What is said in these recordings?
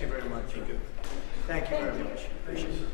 Thank you very much. Thank you. Thank you very much. Appreciate it.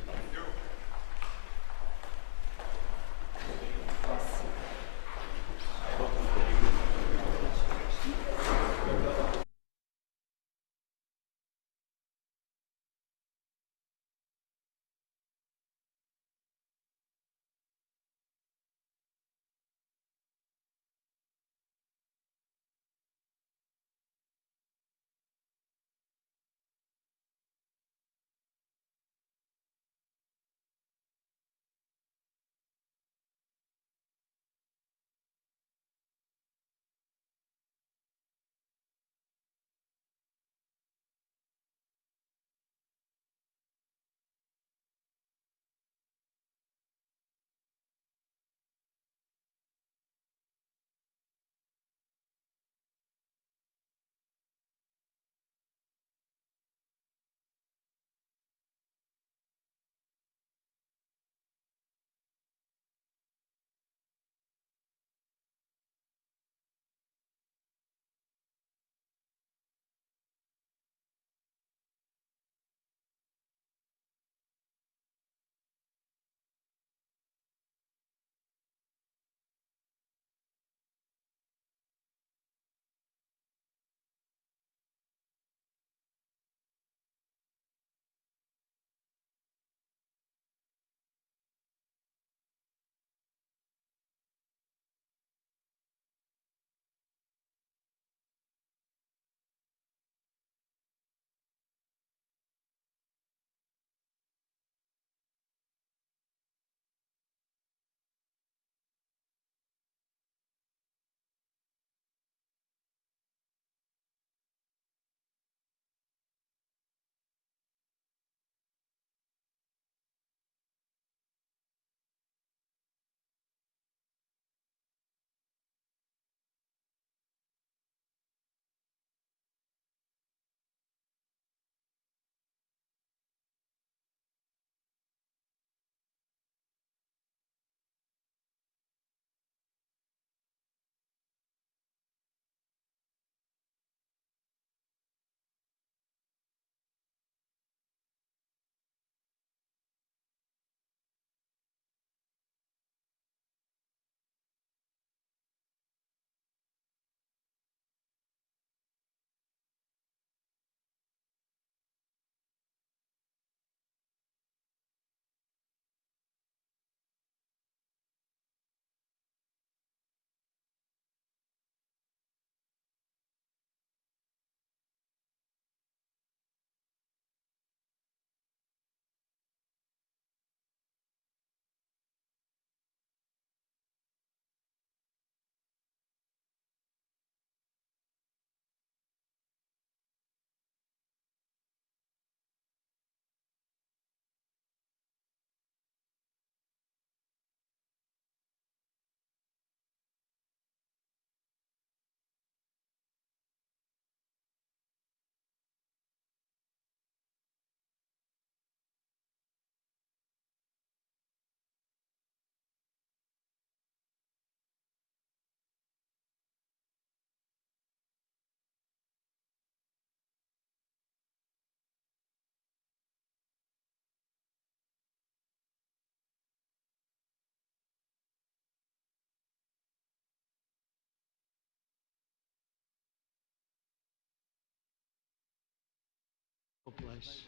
Place.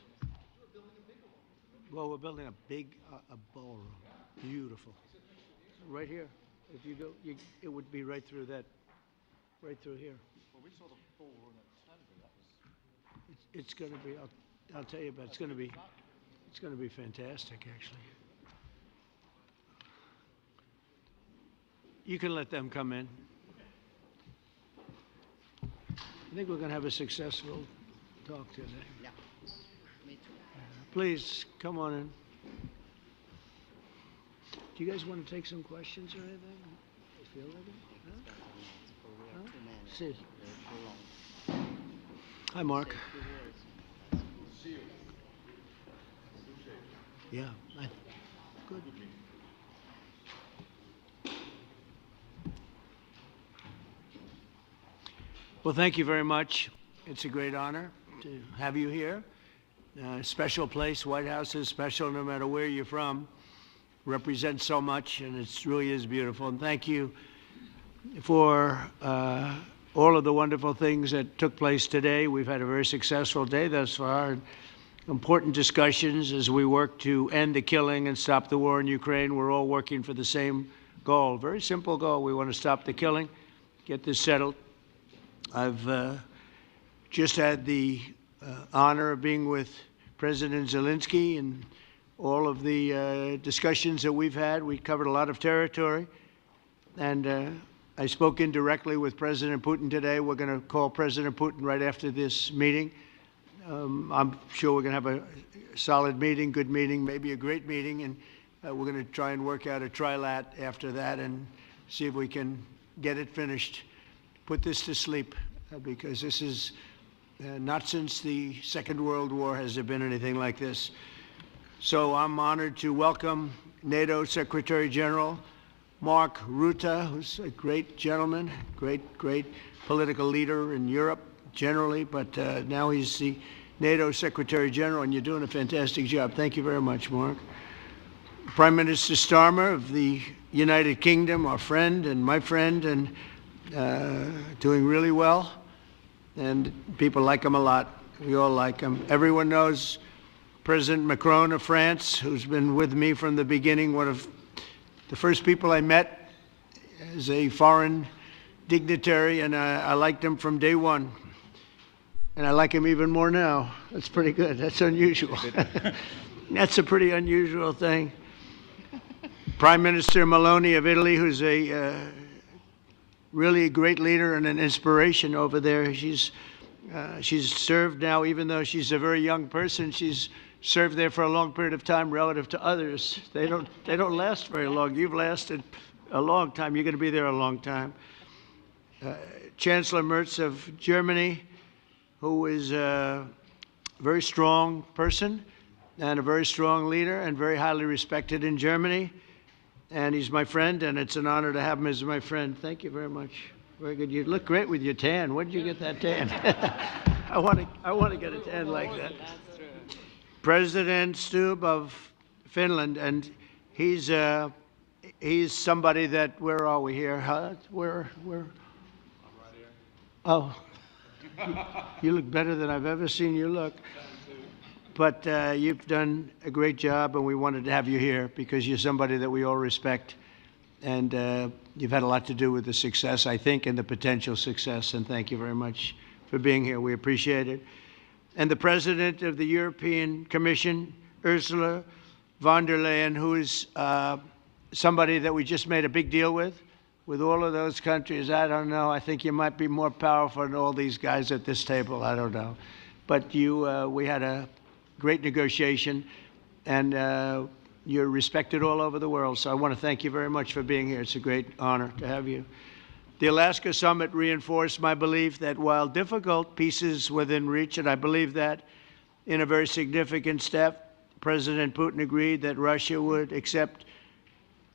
Well, we're building a big a ballroom, beautiful. Right here, if you go, it would be right through that, right through here. Well, we saw the ballroom at Tandy. That was. It's going to be. I'll tell you about. It's going to be. It's going to be fantastic, actually. You can let them come in. I think we're going to have a successful talk today. Yeah, me too. Please, come on in. Do you guys want to take some questions or anything? You feel like it? Huh? See. Hi, Mark. Yeah, good. Well, thank you very much. It's a great honor to have you here. Special place. White House is special no matter where you're from. Represents so much, and it really is beautiful. And thank you for all of the wonderful things that took place today. We've had a very successful day thus far. Important discussions as we work to end the killing and stop the war in Ukraine. We're all working for the same goal, very simple goal. We want to stop the killing, get this settled. I've just had the honor of being with President Zelensky and all of the discussions that we've had. We covered a lot of territory, and I spoke indirectly with President Putin today. We're going to call President Putin right after this meeting. I'm sure we're going to have a solid meeting, good meeting, maybe a great meeting, and we're going to try and work out a trilat after that and see if we can get it finished, put this to sleep, because this is not since the Second World War has there been anything like this. So I'm honored to welcome NATO Secretary General Mark Rutte, who's a great gentleman, great political leader in Europe generally, but now he's the NATO Secretary General, and you're doing a fantastic job. Thank you very much, Mark. Prime Minister Starmer of the United Kingdom, our friend and my friend, and doing really well. And people like him a lot. We all like him. Everyone knows President Macron of France, who's been with me from the beginning, one of the first people I met as a foreign dignitary, and I liked him from day one. And I like him even more now. That's pretty good. That's unusual. That's a pretty unusual thing. Prime Minister Meloni of Italy, who's a really a great leader and an inspiration over there. She's served now, even though she's a very young person, she's served there for a long period of time relative to others. They don't last very long. You've lasted a long time. You're going to be there a long time. Chancellor Merz of Germany, who is a very strong person and a very strong leader and very highly respected in Germany. And he's my friend, and it's an honor to have him as my friend. Thank you very much. Very good. You look great with your tan. Where did you get that tan? I want to get a tan like that. President Stubb of Finland, and he's somebody that, where are we here? Huh? Where? I'm right here. Oh, you look better than I've ever seen you look. But you've done a great job, and we wanted to have you here because you're somebody that we all respect, and you've had a lot to do with the success, I think, and the potential success, and thank you very much for being here. We appreciate it. And the President of the European Commission, Ursula von der Leyen, who is somebody that we just made a big deal with all of those countries. I don't know. I think you might be more powerful than all these guys at this table. I don't know. But we had a great negotiation, and you're respected all over the world. So I want to thank you very much for being here. It's a great honor to have you. The Alaska Summit reinforced my belief that while difficult, peace is within reach, and I believe that in a very significant step, President Putin agreed that Russia would accept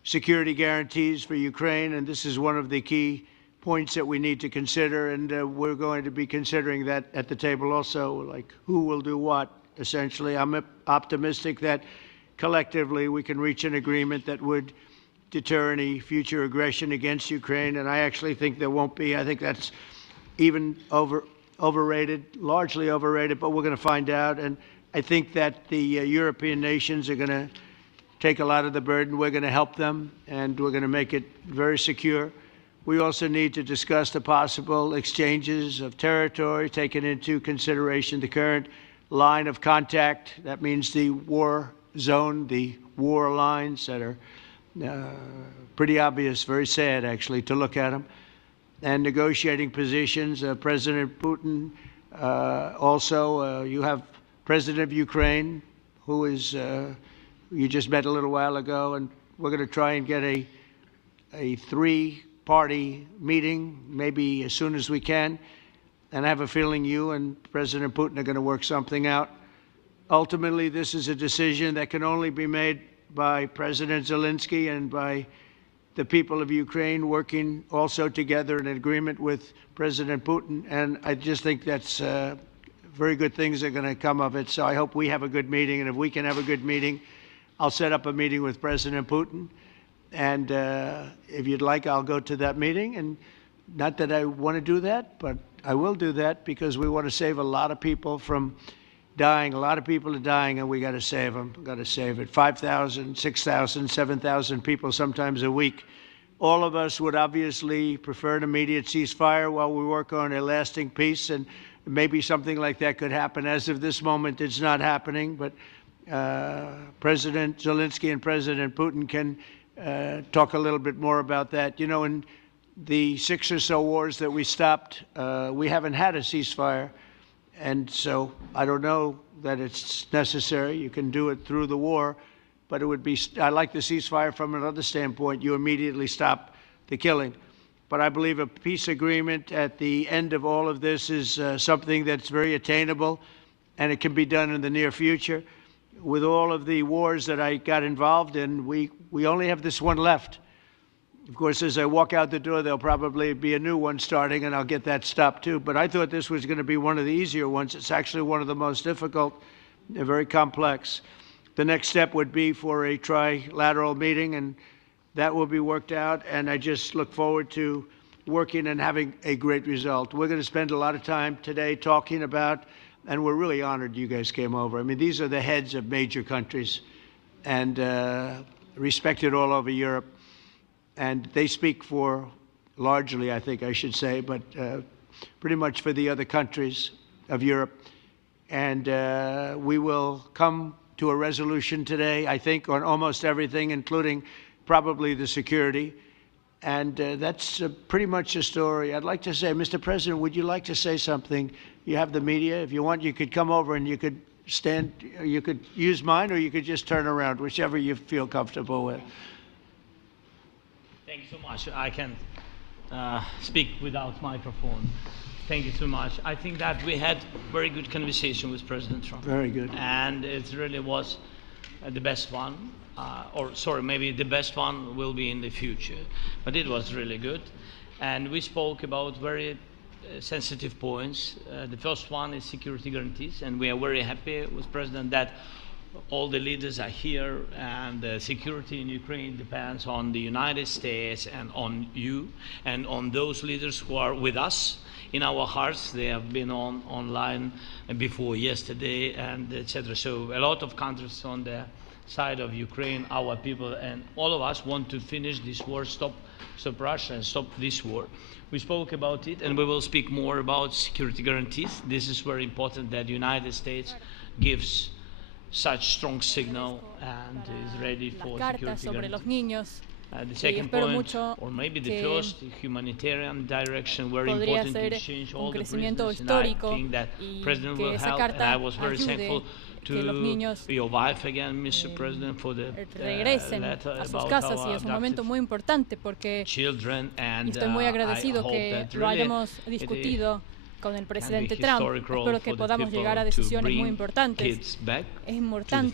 security guarantees for Ukraine, and this is one of the key points that we need to consider, and we're going to be considering that at the table also, like who will do what, essentially. I'm optimistic that collectively we can reach an agreement that would deter any future aggression against Ukraine, and I actually think there won't be. I think that's even overrated, largely overrated, but we're going to find out. And I think that the European nations are going to take a lot of the burden. We're going to help them, and we're going to make it very secure. We also need to discuss the possible exchanges of territory, taking into consideration the current line of contact. That means the war zone, the war lines that are pretty obvious, very sad, actually, to look at them. And negotiating positions. President Putin, also, you have President of Ukraine, who is, you just met a little while ago, and we're going to try and get a three-party meeting, maybe as soon as we can. And I have a feeling you and President Putin are going to work something out. Ultimately, this is a decision that can only be made by President Zelensky and by the people of Ukraine working also together in agreement with President Putin. And I just think that's very good things are going to come of it. So I hope we have a good meeting, and if we can have a good meeting, I'll set up a meeting with President Putin. And if you'd like, I'll go to that meeting. And not that I want to do that, but I will do that because we want to save a lot of people from dying. A lot of people are dying, and we got to save them. Got to save it. 5,000, 6,000, 7,000 people sometimes a week. All of us would obviously prefer an immediate ceasefire while we work on a lasting peace, and maybe something like that could happen. As of this moment, it's not happening, but President Zelensky and President Putin can talk a little bit more about that. You know, in the 6 or so wars that we stopped, we haven't had a ceasefire, and so I don't know that it's necessary. You can do it through the war, but it would be, I like the ceasefire from another standpoint. You immediately stop the killing. But I believe a peace agreement at the end of all of this is something that's very attainable, and it can be done in the near future. With all of the wars that I got involved in, we only have this one left. Of course, as I walk out the door, there'll probably be a new one starting, and I'll get that stopped too. But I thought this was going to be one of the easier ones. It's actually one of the most difficult. They're very complex. The next step would be for a trilateral meeting, and that will be worked out. And I just look forward to working and having a great result. We're going to spend a lot of time today talking about, and we're really honored you guys came over. I mean, these are the heads of major countries and respected all over Europe. And they speak for, largely, I think I should say, but pretty much for the other countries of Europe. And we will come to a resolution today, I think, on almost everything, including probably the security. And that's pretty much the story. I'd like to say, Mr. President, would you like to say something? You have the media. If you want, you could come over and you could stand, you could use mine, or you could just turn around, whichever you feel comfortable with. Thank you so much. I can speak without microphone. Thank you so much. I think that we had very good conversation with President Trump. Very good. And it really was the best one. Or sorry, maybe the best one will be in the future. But it was really good. And we spoke about very sensitive points. The first one is security guarantees. And we are very happy with President that all the leaders are here, and the security in Ukraine depends on the United States and on you and on those leaders who are with us in our hearts. They have been online before yesterday, and etc. So a lot of countries on the side of Ukraine, our people, and all of us want to finish this war, stop Russia and stop this war. We spoke about it, and we will speak more about security guarantees. This is very important that the United States gives such strong signal and is ready for security guarantees. The second point, or maybe the first, humanitarian direction, very important to exchange all the prisoners, and I think that President will help, and I was very thankful to your wife again, Mr. President, for the letter about our children, and I hope that really con el presidente Trump. Espero que podamos llegar a decisiones muy importantes. Es importante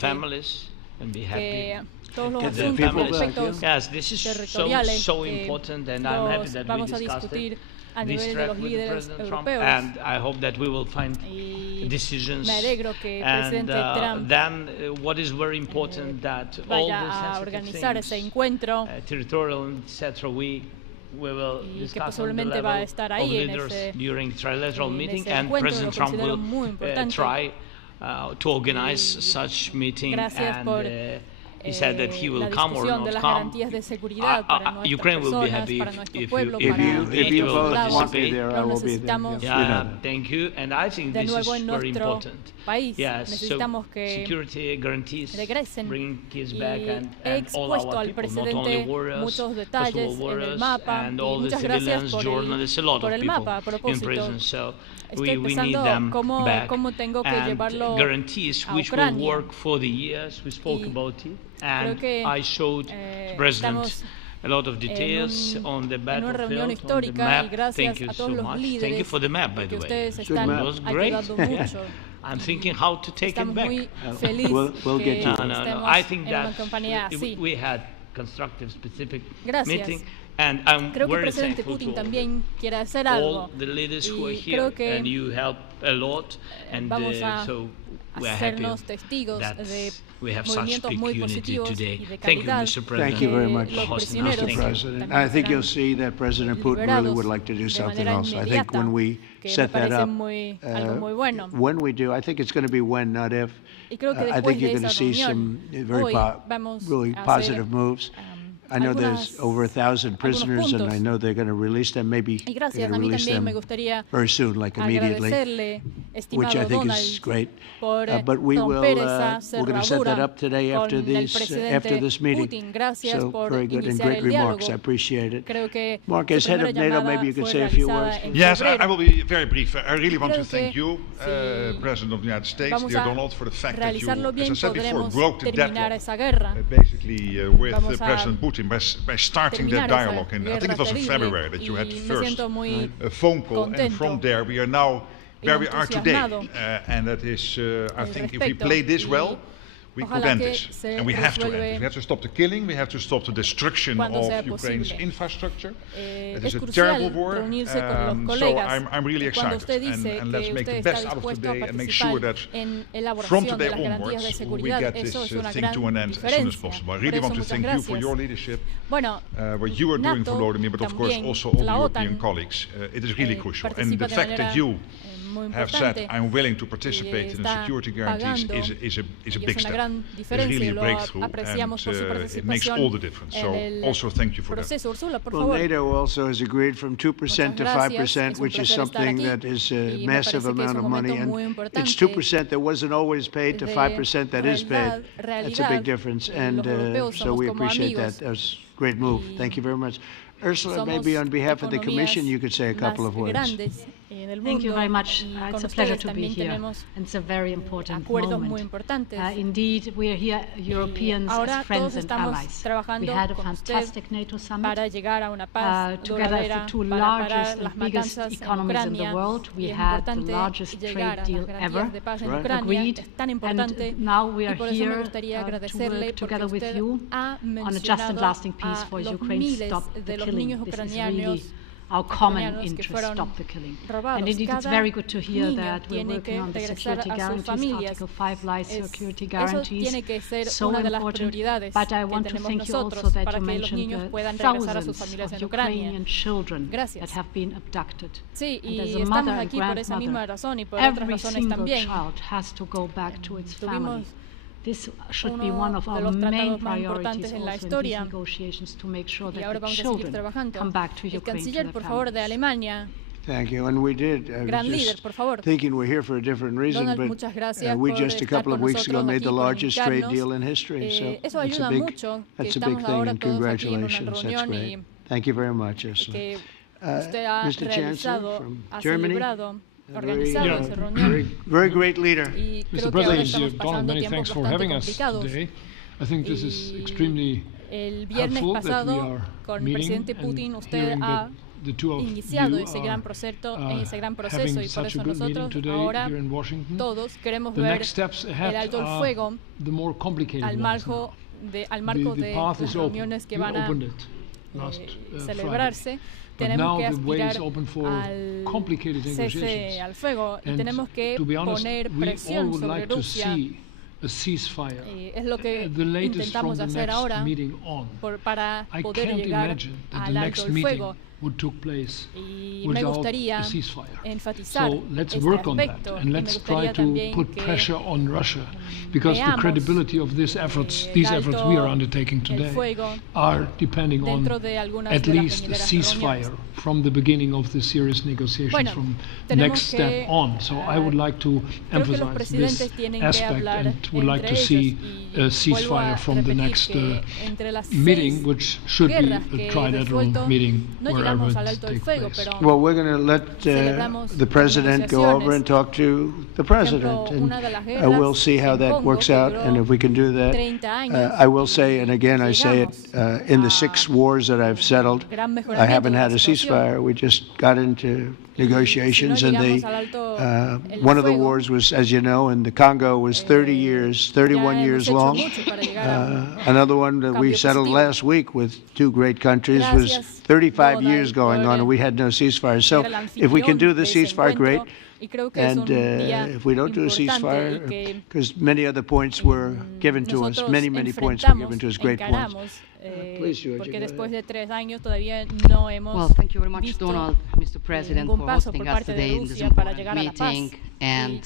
que todos los asuntos territoriales los vamos a discutir a nivel de los líderes europeos. And I hope that we will find decisions. Me alegro que el presidente Trump then what is very important that all vaya a organizar ese encuentro, territorial, etc. We will discuss on the level of leaders during trilateral meeting, and President Trump will try to organize such meeting, and he said that he will come or not come. Ukraine will be happy if you both want me there. I will be there. Yeah, thank you. And I think this is very important. Yes, so security guarantees, bringing kids back, and all our people, not only warriors, possible warriors, and all the civilians, journalists, a lot of people in prison. So we need them back. And guarantees which will work for the years. We spoke about it. And I showed the President a lot of details on the battlefield, on the map. Thank you so much. Thank you for the map, by the way. It was great. I'm thinking how to take it back. We'll get you. No. I think that we had constructive, specific Gracias. meeting. And I'm Creo que el very presidente thankful Putin to también quiere hacer all algo. the leaders who are Y here, creo que and you help a lot, and vamos a so we are happy hacernos testigos that de we have such movimientos big muy unity positivos today. y de Thank you, calidad. Mr. President. Thank you very much, Los Hosting prisioneros us. Mr. Thank you. President. también I think you'll serán see that President Putin really would like to do de something manera else. I think when we que set me that parece up, algo muy bueno. when we do, I think it's going to be when, not if. Y creo que I después think de you're going to esa see reunión, some very hoy vamos really a positive hacer, moves. I know there's over 1,000 prisoners, and I know they're going to release them. Maybe y they're gracias, going a to mí release también me them gustaría very soon, like immediately, agradecerle, which I estimado think Donald, is great. por But we will, romper esa we're going to set that cerradura up today con after el after this meeting. Putin. Gracias So por very good and iniciar great el remarks. diálogo. I appreciate it. Creo que Mark, su as head primera of NATO, llamada maybe you could fue say a few realizada words. en Yes, febrero. I will be very brief. I really want to Creo thank que you, si President of the United States, vamos dear a Donald, for the fact that you, realizarlo as bien, I said before, podremos broke the terminar deadlock esa guerra. basically with Vamos a President Putin by starting that terminar esa dialogue. And I think it was in guerra February that you had terrible, the y me first siento muy phone call, and contento from there we are now where we are today. entusiasmado And that is, I al think, if we respecto, play this y well, we could ojalá end que this. se And we have to end resuelve it. We have to stop the killing, we have to stop the destruction cuando sea of Ukraine's posible. infrastructure. It Es is a crucial terrible war. reunirse con los So colegas. I'm really Y cuando excited. usted dice And let's que make the usted best está out of dispuesto a today and make sure that participar en from elaboración de today las garantías de onwards we seguridad, get eso this es una thing gran to an end as soon as diferencia. possible. I Por really eso, want to muchas thank you for gracias. your leadership, Bueno, what you are doing for NATO Vladimir, but of course también, also all the la European OTAN, colleagues. It is really crucial. And participa the de fact manera that you muy have said, importante I'm willing to y participate in the está security guarantees pagando, is a y big es una step. gran It's diferencia really y a lo breakthrough, apreciamos por su and it makes participación all the difference. So en el also thank you for that. proceso. Ursula, por Well, favor. NATO also has agreed from 2% to Muchas gracias. 5%, Es un which is placer estar something aquí, that is a y me massive parece que es amount un of money. momento And muy it's importante 2% that wasn't always paid to de 5% that is paid. That's a realidad. big difference. And Los europeos so somos we como appreciate amigos. that. That was a great move. Y Thank you very much. Ursula, somos maybe on behalf of the economías Commission, you could say a couple más of words. grandes en el Thank you mundo, very much. y It's con a pleasure ustedes to be también here, tenemos and it's a very important acuerdos muy moment. importantes. Indeed, we are here, Europeans, Ahora as friends todos and estamos allies. trabajando We had a con usted fantastic NATO summit. para llegar a una paz Together as duradera, the two para parar largest las and biggest matanzas en economies in the Ucrania, world, we y es had the importante largest llegar trade a las deal garantías ever de paz en Right. Ucrania. agreed, Es tan importante, and now we y are por eso me here gustaría to agradecerle work porque together with usted you ha on a just and mencionado lasting peace a for los Ukraine. miles Stop the de los killing. niños This is ucranianos really our common ucranianos que interest. fueron Stop the killing. robados. And indeed, it's Cada very good to hear niño that we're tiene working que on the regresar security a sus guarantees, familias. Article 5 life security Eso guarantees. tiene que ser So una de las important. prioridades But I que want to tenemos thank you also nosotros that para you que los mentioned niños the puedan regresar a sus thousands familias of en Ucrania. Ukrainian children Gracias. that have been abducted. Sí, And y as a estamos mother and aquí por esa misma grandmother, razón y por otras every razones single también. child has to go back to its family. Tuvimos This should be uno one of de our los main tratados más priorities importantes en la also in historia. these negotiations to make sure Y that ahora the vamos a seguir children trabajando. come back to El Ukraine to canciller, their por favor, de families. Alemania. Thank you. And we did. I Gran was líder, just por favor. thinking we're here for a different reason, Donald, but muchas gracias we por just a estar couple of con weeks ago nosotros made aquí, the por largest trade invitarnos. deal in history. So Eso that's ayuda a big, mucho, que that's a estamos big thing, ahora and todos aquí en una congratulations. That's reunión great. y Thank you very much, Ursula. que usted ha Mr. Chancellor realizado, from ha Germany. celebrado, A organizado very, esa reunión. very great leader. Y creo Mr. que ahora President, estamos Donald, pasando many tiempos thanks for bastante having us complicados. today. I think this is Y extremely el viernes helpful that we pasado, are con el meeting presidente and Putin, usted hearing ha that the two of iniciado you ese gran proceso, are ese gran proceso having y por such a eso good meeting nosotros today ahora here in Washington. todos queremos The ver next steps ahead el alto el are fuego the more complicated al ones marco now. al marco The de path las is open. reuniones que We van a opened it last celebrarse. Friday. But Tenemos now que the way aspirar is open for al complicated cese negotiations. al fuego y And tenemos que to be honest, poner we all presión would sobre like to Rusia. see a ceasefire. Es lo que The latest from intentamos the hacer next ahora meeting on. para I poder can't llegar imagine that the al alto next el meeting fuego. would took place Y me without gustaría a ceasefire. enfatizar So let's este work on that aspecto and y me let's gustaría try to también put que pressure on Russia, because the veamos, credibility of these efforts, these el efforts we are alto undertaking el today, fuego are depending on dentro de algunas at de las least a venideras ceasefire reuniones. from the beginning of the serious negotiations, Bueno, from tenemos next que, step on. So I would like to creo que los emphasize presidentes this tienen que aspect hablar and would like entre to see ellos, a y ceasefire vuelvo a from the repetir next que entre las meeting, seis which should be guerras a que he trilateral resuelto, meeting no where llegamos apelamos al alto el fuego, pero well, we're going to let the president go over and talk to the president, and we'll see how that works out, and if we can do that. I will say, and again I say it, in the 6 wars that I've settled, I haven't had a ceasefire. We just got into negotiations, and one of the wars was, as you know, in the Congo was 31 years long. Another one that we settled last week with 2 great countries was 35 years going on, and we had no ceasefire. So if we can do the ceasefire, great. And if we don't do a ceasefire, because many other points were given to us, many points were given to us, great points. Please, Giorgia, porque después de 3 años todavía no hemos thank you very much, Donald, Mr. President, for hosting us today in this important meeting. And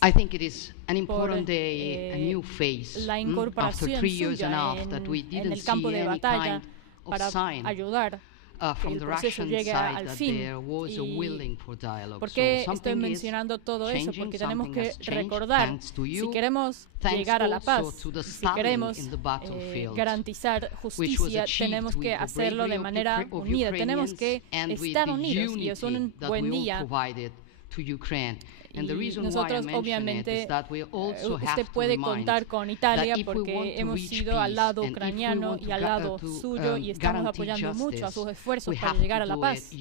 I think it is an important day, a new phase, after 3 years and a half that we didn't see any kind of sign from the Russian side that there was a willing for dialogue. ¿Por qué estoy mencionando todo eso? Porque tenemos que recordar, si queremos llegar a la paz, si queremos garantizar justicia, tenemos que hacerlo de manera unida, tenemos que estar unidos, y es un buen día. Y nosotros, obviamente, usted puede contar con Italia porque hemos ido al lado ucraniano y al lado suyo y estamos apoyando mucho a sus esfuerzos para llegar a la paz.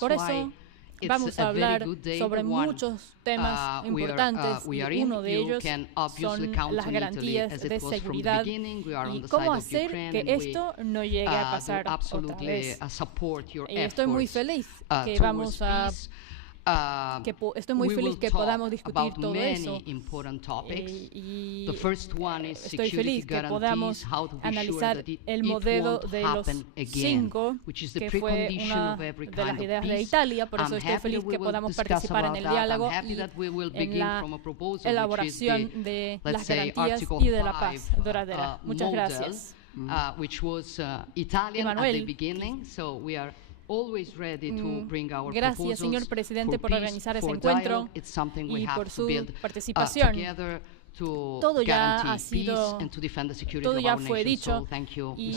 Por eso vamos a hablar sobre muchos temas importantes y uno de ellos son las garantías de seguridad y cómo hacer que esto no llegue a pasar otra vez. Estoy muy feliz que vamos a estoy muy feliz que podamos discutir todo eso y estoy feliz que podamos analizar el modelo de los 5, que fue una de las ideas de Italia. Por eso estoy feliz que podamos participar en el diálogo y en la elaboración de las garantías y de la paz duradera. Muchas gracias. Emmanuel. Gracias, señor presidente, por organizar ese encuentro y por su participación. Todo ya ha sido, todo ya fue dicho, y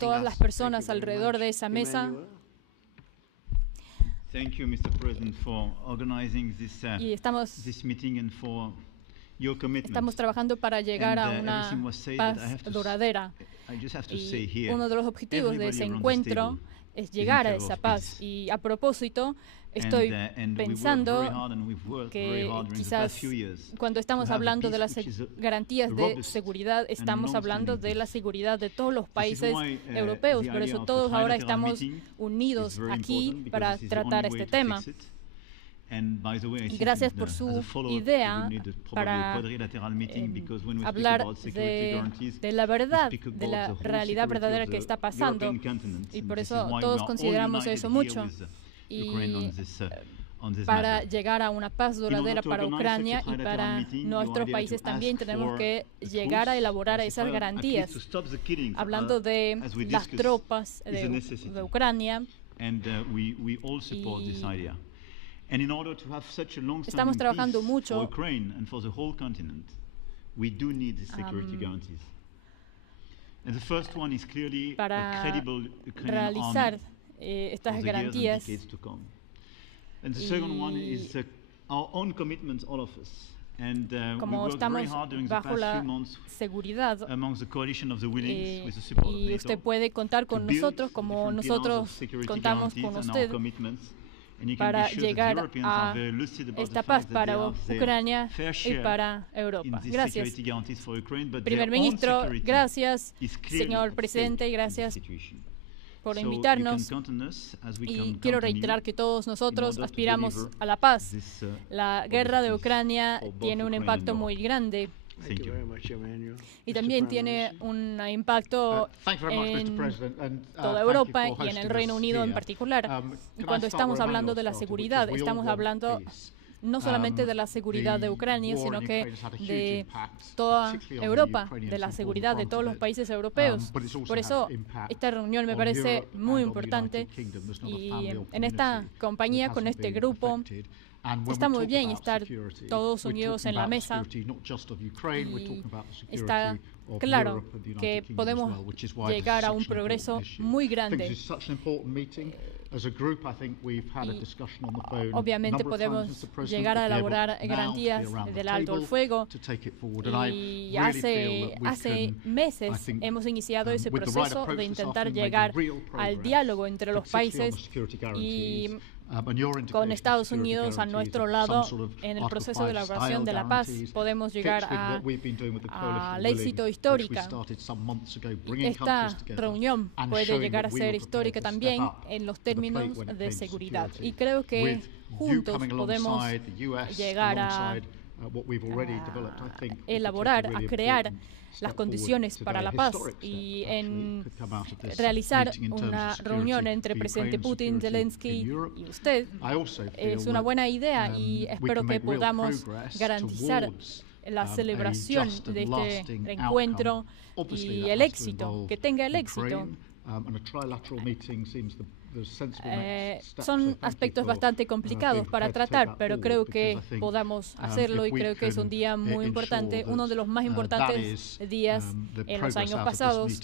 todas las personas alrededor de esa mesa. Y estamos trabajando para llegar a una paz duradera. Y uno de los objetivos de ese encuentro es llegar a esa paz. Y a propósito, estoy pensando que quizás cuando estamos hablando de las garantías de seguridad, estamos hablando de la seguridad de todos los países europeos. Por eso todos ahora estamos unidos aquí para tratar este tema. Y gracias por su idea para hablar de la verdad, de la realidad verdadera que está pasando. Y por eso todos consideramos eso mucho. Y para llegar a una paz duradera para Ucrania y para nuestros países también tenemos que llegar a elaborar esas garantías. Hablando de las tropas de Ucrania, estamos trabajando mucho para realizar estas garantías. Como estamos bajo la seguridad, y usted puede contar con nosotros como nosotros contamos con usted, para llegar a esta paz para Ucrania y para Europa. Gracias. Primer ministro, gracias. Señor presidente, gracias por invitarnos. Y quiero reiterar que todos nosotros aspiramos a la paz. La guerra de Ucrania tiene un impacto muy grande. Y también tiene un impacto en toda Europa y en el Reino Unido en particular. Y cuando estamos hablando de la seguridad, estamos hablando no solamente de la seguridad de Ucrania, sino que de toda Europa, de la seguridad de todos los países europeos. Por eso esta reunión me parece muy importante y en esta compañía, con este grupo, Está muy bien estar todos unidos en la mesa y está claro que podemos llegar a un progreso muy grande. Obviamente podemos llegar a elaborar garantías del alto el fuego y hace meses hemos iniciado ese proceso de intentar llegar al diálogo entre los países y con Estados Unidos a nuestro lado en el proceso de elaboración de la paz podemos llegar al éxito histórico. Esta reunión puede llegar a ser histórica también en los términos de seguridad y creo que juntos podemos llegar a elaborar, a crear las condiciones para la paz y en realizar una reunión entre el presidente Putin, Zelensky y usted es una buena idea y espero que podamos garantizar la celebración de este encuentro y el éxito, que tenga el éxito. Son aspectos bastante complicados para tratar, pero creo que podamos hacerlo y creo que es un día muy importante, uno de los más importantes días en los años pasados.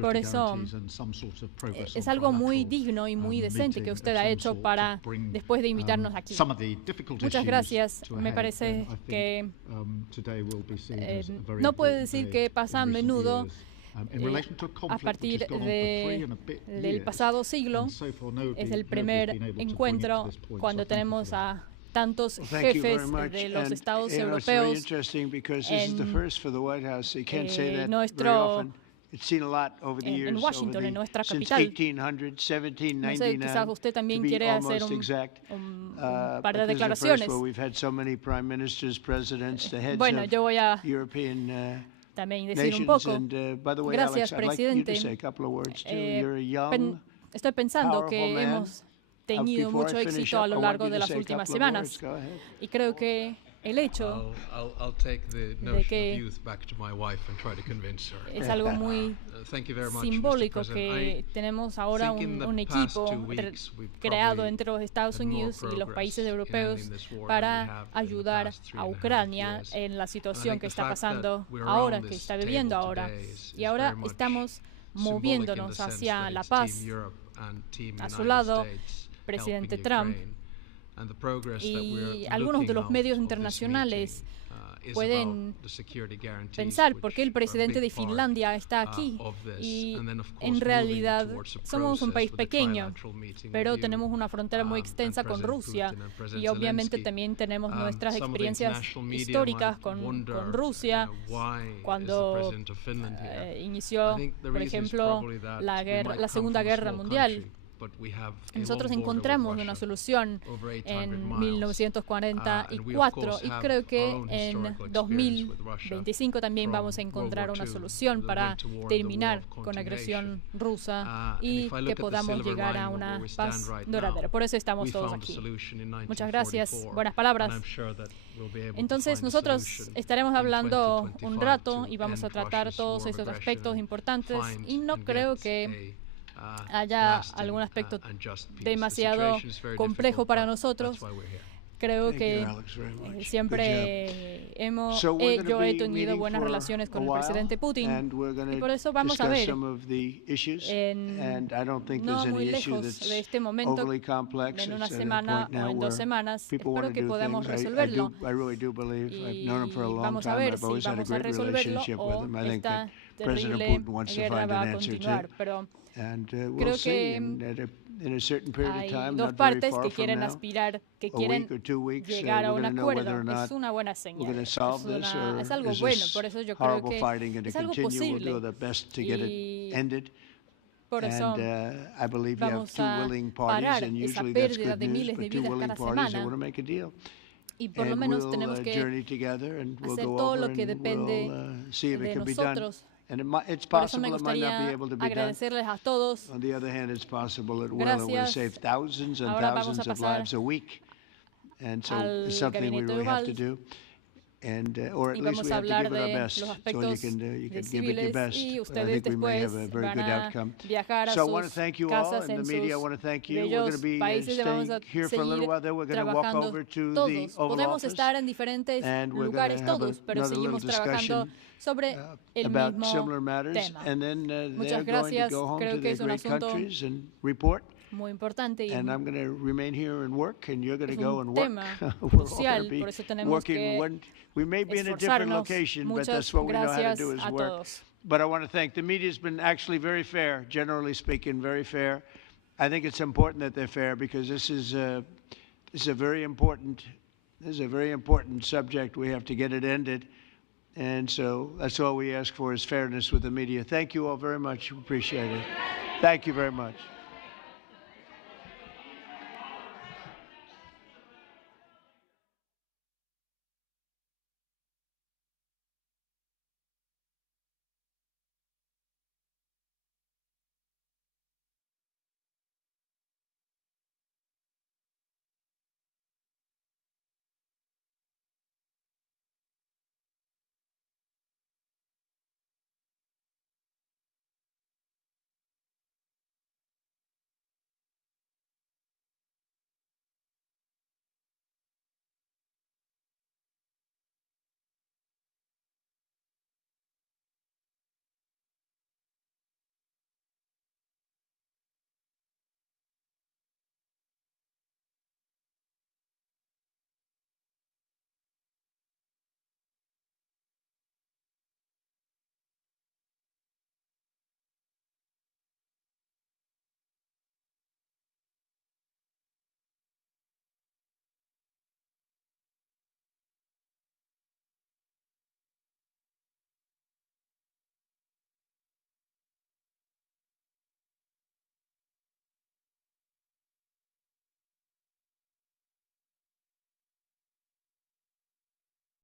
Por eso es algo muy digno y muy decente que usted ha hecho para después de invitarnos aquí. Muchas gracias. Me parece que no puedo decir que pasa a menudo. A partir del pasado siglo es el primer encuentro cuando tenemos a tantos jefes de los estados europeos en Washington, en nuestra capital. No sé, quizás usted también quiere hacer un par de declaraciones. Bueno, yo voy a también decir un poco. Gracias, presidente. Estoy pensando que hemos tenido mucho éxito a lo largo de las últimas semanas y creo que el hecho de que es algo muy simbólico que tenemos ahora un equipo creado entre los Estados Unidos y los países europeos para ayudar a Ucrania en la situación que está pasando ahora, que está viviendo ahora. Y ahora estamos moviéndonos hacia la paz. A su lado, presidente Trump. Y algunos de los medios internacionales pueden pensar por qué el presidente de Finlandia está aquí y en realidad somos un país pequeño, pero tenemos una frontera muy extensa con Rusia y obviamente también tenemos nuestras experiencias históricas con Rusia cuando inició, por ejemplo, la Segunda Guerra Mundial. Nosotros encontramos una solución en 1944 y creo que en 2025 también vamos a encontrar una solución para terminar con la agresión rusa y que podamos llegar a una paz duradera. Por eso estamos todos aquí. Muchas gracias. Buenas palabras. Entonces nosotros estaremos hablando un rato y vamos a tratar todos esos aspectos importantes y no creo que haya algún aspecto demasiado complejo para nosotros. Creo que siempre yo he tenido buenas relaciones con el presidente Putin y por eso vamos a ver no muy lejos de este momento, en una semana o en 2 semanas, espero que podamos resolverlo y vamos a ver si vamos a resolverlo o esta terrible guerra va a continuar, pero creo que hay 2 partes que quieren aspirar, que quieren llegar a un acuerdo. Es una buena señal, es algo bueno, por eso yo creo que es algo posible y por eso vamos a parar esa pérdida de miles de vidas cada semana y por lo menos tenemos que hacer todo lo que depende de nosotros. Por eso me gustaría agradecerles a todos. Gracias. Ahora vamos a pasar al gabinete oval and or at y least vamos we a have to hablar give it our de best. los So aspectos you de can give it your civiles best. y But I ustedes think we may have a después very van good a outcome. viajar a So I want to sus thank you all casas in the en media. I sus want to thank you. We're going to bellos be países y vamos staying a here for a little seguir while. Then we're going to walk trabajando over to the todos. Oval Podemos Office. estar en diferentes And we're lugares going to have todos, pero another little seguimos trabajando discussion sobre el about mismo similar matters. tema. And then Muchas they're going to gracias. go home Creo to que their es un great asunto countries and report. muy importante y And I'm going to remain here and work, and you're going to es go un and work. tema We're all going crucial, to be por eso tenemos working. que We may be in a different esforzarnos. location, but Muchas that's what we know how to gracias do is a work. todos. But I want to thank the media. Has been actually very fair, generally speaking, very fair. I think it's important that they're fair because this is a very important subject. We have to get it ended. And so that's all we ask for is fairness with the media. Thank you all very much. Appreciate it. Thank you very much.